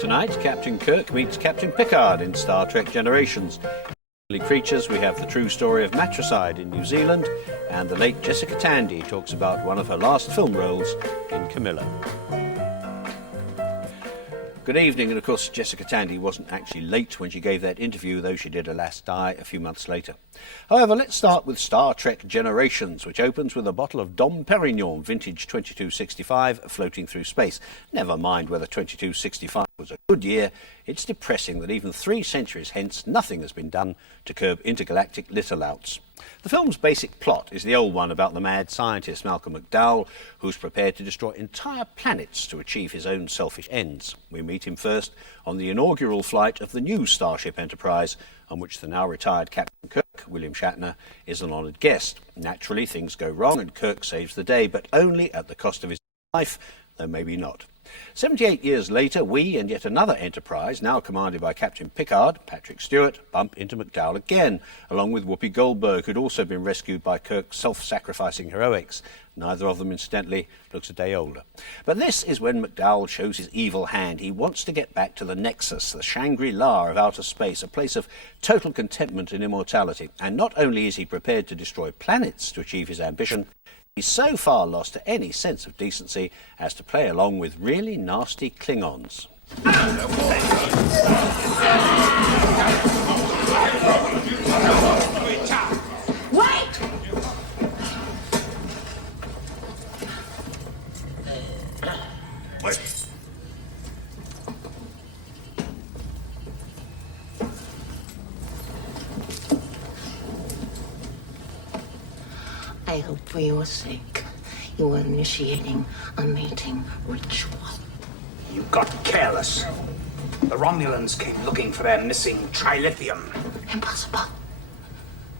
Tonight, Captain Kirk meets Captain Picard in Star Trek Generations. In Creatures, we have the true story of matricide in New Zealand, and the late Jessica Tandy talks about one of her last film roles in Camilla. Good evening, and of course Jessica Tandy wasn't actually late when she gave that interview, though she did alas die a few months later. However, let's start with Star Trek Generations, which opens with a bottle of Dom Perignon vintage 2265 floating through space. Never mind whether 2265 was a good year, it's depressing that even 3 centuries hence nothing has been done to curb intergalactic little-outs. The film's basic plot is the old one about the mad scientist Malcolm McDowell, who's prepared to destroy entire planets to achieve his own selfish ends. We meet him first on the inaugural flight of the new Starship Enterprise, on which the now retired Captain Kirk, William Shatner, is an honoured guest. Naturally, things go wrong and Kirk saves the day, but only at the cost of his life, though maybe not. 78 years later, we and yet another Enterprise, now commanded by Captain Picard, Patrick Stewart, bump into McDowell again, along with Whoopi Goldberg, who'd also been rescued by Kirk's self-sacrificing heroics. Neither of them, incidentally, looks a day older. But this is when McDowell shows his evil hand. He wants to get back to the Nexus, the Shangri-La of outer space, a place of total contentment and immortality. And not only is he prepared to destroy planets to achieve his ambition, he's so far lost to any sense of decency as to play along with really nasty Klingons. Wait! Wait. I hope for your sake you are initiating a mating ritual. You got careless. The Romulans came looking for their missing trilithium. Impossible.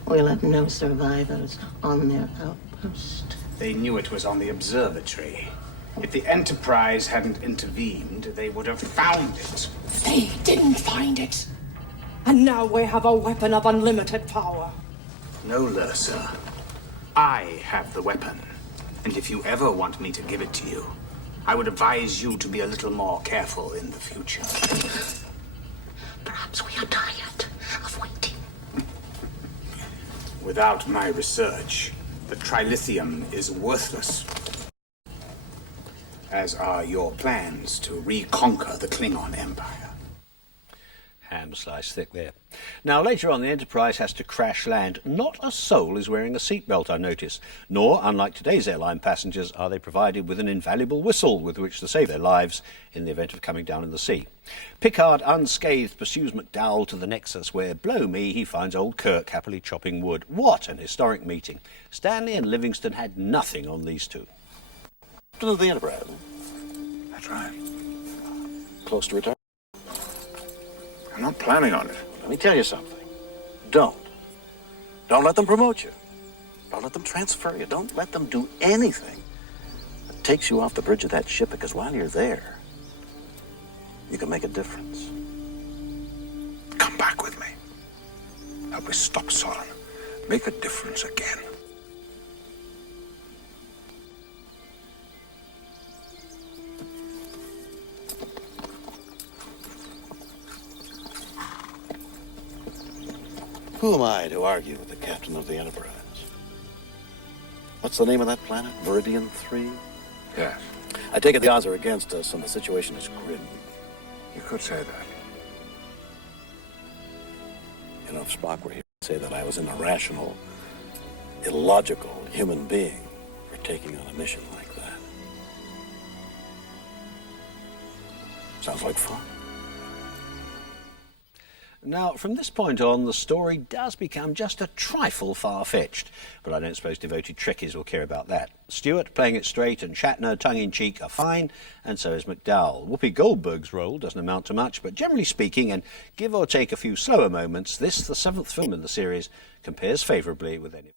We'll have no survivors on their outpost. They knew it was on the observatory. If the Enterprise hadn't intervened, they would have found it. They didn't find it. And now we have a weapon of unlimited power. No, Lursa. I have the weapon. And if you ever want me to give it to you, I would advise you to be a little more careful in the future. Perhaps we are tired of waiting. Without my research, the trilithium is worthless. As are your plans to reconquer the Klingon Empire. Ham sliced thick there. Now, later on, the Enterprise has to crash land. Not a soul is wearing a seatbelt, I notice. Nor, unlike today's airline passengers, are they provided with an invaluable whistle with which to save their lives in the event of coming down in the sea. Picard, unscathed, pursues McDowell to the Nexus, where, blow me, he finds old Kirk happily chopping wood. What an historic meeting. Stanley and Livingston had nothing on these two. To the Enterprise. That's right. Close to retirement. I'm not planning on it. Let me tell you something. Don't let them promote you. Don't let them transfer you. Don't let them do anything that takes you off the bridge of that ship, because while you're there, you can make a difference. Come back with me. Help us stop Solon. Make a difference again. Who am I to argue with the captain of the Enterprise? What's the name of that planet? Viridian 3? Yes, I take it the odds are against us and the situation is grim. you could say that. You know, if Spock were here, he'd say that I was an irrational, illogical human being for taking on a mission like that. Sounds like fun. Now, from this point on, the story does become just a trifle far-fetched, but I don't suppose devoted Trekkies will care about that. Stewart, playing it straight, and Shatner, tongue-in-cheek, are fine, and so is McDowell. Whoopi Goldberg's role doesn't amount to much, but generally speaking, and give or take a few slower moments, this, the 7th film in the series, compares favourably with any...